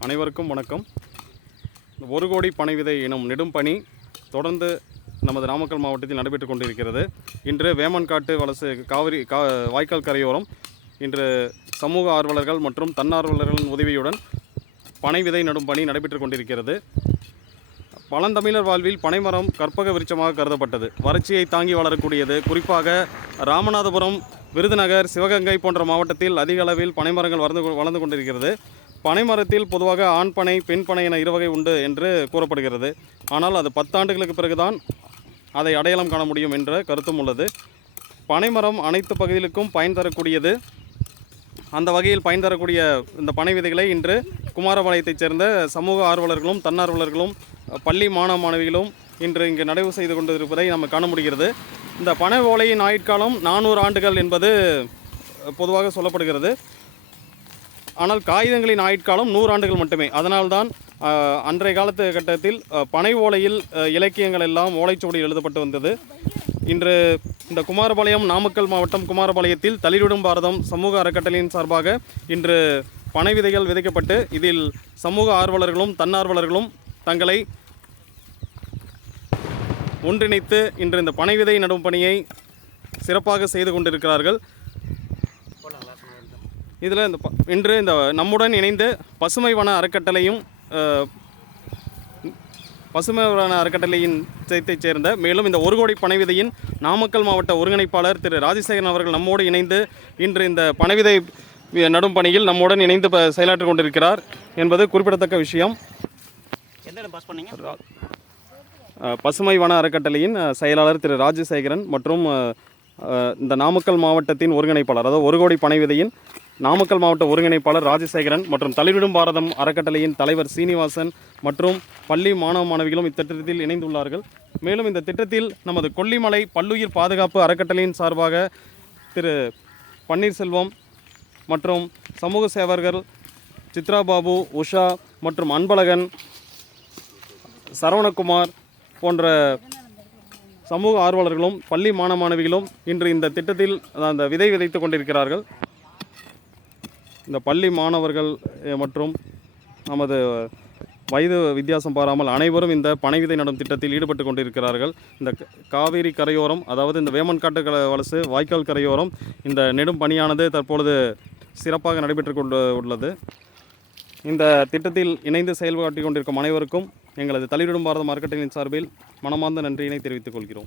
அனைவருக்கும் வணக்கம். ஒரு கோடி பனை விதை எனும் நெடும் பணி தொடர்ந்து நமது நாமக்கல் மாவட்டத்தில் நடைபெற்று கொண்டிருக்கிறது. இன்று வேமன்காட்டு வலசு காவிரி கா வாய்க்கால் கரையோரம் இன்று சமூக ஆர்வலர்கள் மற்றும் தன்னார்வலர்களின் உதவியுடன் பனை விதை நடும் பணி நடைபெற்று கொண்டிருக்கிறது. பழந்தமிழர் வாழ்வில் பனைமரம் கற்பக விருட்சமாக கருதப்பட்டது. வறட்சியை தாங்கி வளரக்கூடியது. குறிப்பாக ராமநாதபுரம் விருதுநகர் சிவகங்கை போன்ற மாவட்டத்தில் அதிக அளவில் பனைமரங்கள் வளர்ந்து கொ- வளர்ந்து கொண்டிருக்கிறது. பனைமரத்தில் பொதுவாக ஆண் பனை பெண் பனை என இருவகை உண்டு என்று கூறப்படுகிறது. ஆனால் அது பத்தாண்டுகளுக்கு பிறகுதான் அதை அடையாளம் காண முடியும் என்ற கருத்தும் உள்ளது. பனைமரம் அனைத்து பகுதிகளுக்கும் பயன் தரக்கூடியது. அந்த வகையில் பயன் தரக்கூடிய இந்த பனை விதைகளை இன்று குமாரபாளையத்தைச் சேர்ந்த சமூக ஆர்வலர்களும் தன்னார்வலர்களும் பள்ளி மாணவ மாணவிகளும் இன்று இங்கு நடைவு செய்து கொண்டிருப்பதை நம்ம காண முடிகிறது. இந்த பனை ஓலையின் ஆயுட்காலம் நானூறு ஆண்டுகள் என்பது பொதுவாக சொல்லப்படுகிறது. ஆனால் காகிதங்களின் ஆயுட்காலம் நூறு ஆண்டுகள் மட்டுமே. அதனால்தான் அன்றைய காலத்து கட்டத்தில் பனை ஓலையில் இலக்கியங்கள் எல்லாம் ஓலைச்சுவடியில் எழுதப்பட்டு வந்தது. இன்று இந்த குமாரபாளையம் நாமக்கல் மாவட்டம் குமாரபாளையத்தில் தளிரிடும் பாரதம் சமூக அறக்கட்டளையின் சார்பாக இன்று பனை விதைகள் விதைக்கப்பட்டு இதில் சமூக ஆர்வலர்களும் தன்னார்வலர்களும் தங்களை ஒன்றிணைத்து இன்று இந்த பனை விதை நடும் பணியை சிறப்பாக செய்து கொண்டிருக்கிறார்கள். இதில் இந்த ப- இன்று இந்த நம்முடன் இணைந்து பசுமை வன அறக்கட்டளையும் பசுமை வன அறக்கட்டளையின் சேர்த்தைச் சேர்ந்த மேலும் இந்த ஒரு கோடி பனை விதையின் நாமக்கல் மாவட்ட ஒருங்கிணைப்பாளர் திரு ராஜசேகரன் அவர்கள் நம்மோடு இணைந்து இன்று இந்த பனைவிதை நடும் பணியில் நம்முடன் இணைந்து செயலாற்றிக் கொண்டிருக்கிறார் என்பது குறிப்பிடத்தக்க விஷயம். பசுமை வன அறக்கட்டளையின் செயலாளர் திரு ராஜசேகரன் மற்றும் இந்த நாமக்கல் மாவட்டத்தின் ஒருங்கிணைப்பாளர் அதாவது ஒரு கோடி பனை விதையின் நாமக்கல் மாவட்ட ஒருங்கிணைப்பாளர் ராஜசேகரன் மற்றும் தளிரிடும் பாரதம் அறக்கட்டளையின் தலைவர் சீனிவாசன் மற்றும் பள்ளி மாணவ மாணவிகளும் இத்திட்டத்தில் இணைந்துள்ளார்கள். மேலும் இந்த திட்டத்தில் நமது கொல்லிமலை பல்லுயிர் பாதுகாப்பு அறக்கட்டளையின் சார்பாக திரு பன்னீர்செல்வம் மற்றும் சமூக சேவர்கள் சித்ரா பாபு உஷா மற்றும் அன்பழகன் சரவணகுமார் போன்ற சமூக ஆர்வலர்களும் பள்ளி மாணவ மாணவிகளும் இன்று இந்த திட்டத்தில் அந்த விதை விதைத்து கொண்டிருக்கிறார்கள். இந்த பள்ளி மாணவர்கள் மற்றும் நமது வயது வித்தியாசம் பாராமல் அனைவரும் இந்த பனைவிதை நடும் திட்டத்தில் ஈடுபட்டு கொண்டிருக்கிறார்கள். இந்த க- காவேரி கரையோரம் அதாவது இந்த வேமன்காட்டு க- வலசு வாய்க்கால் கரையோரம் இந்த நெடும் பணியானது தற்பொழுது சிறப்பாக நடைபெற்று கொண்டு உள்ளது. இந்த திட்டத்தில் இணைந்து செயல்பாட்டிக் கொண்டிருக்கும் அனைவருக்கும் எங்களது தலையிடும் பாரத மார்க்கெட்டிங்கின் சார்பில் மனமார்ந்த நன்றியினை தெரிவித்துக் கொள்கிறோம்.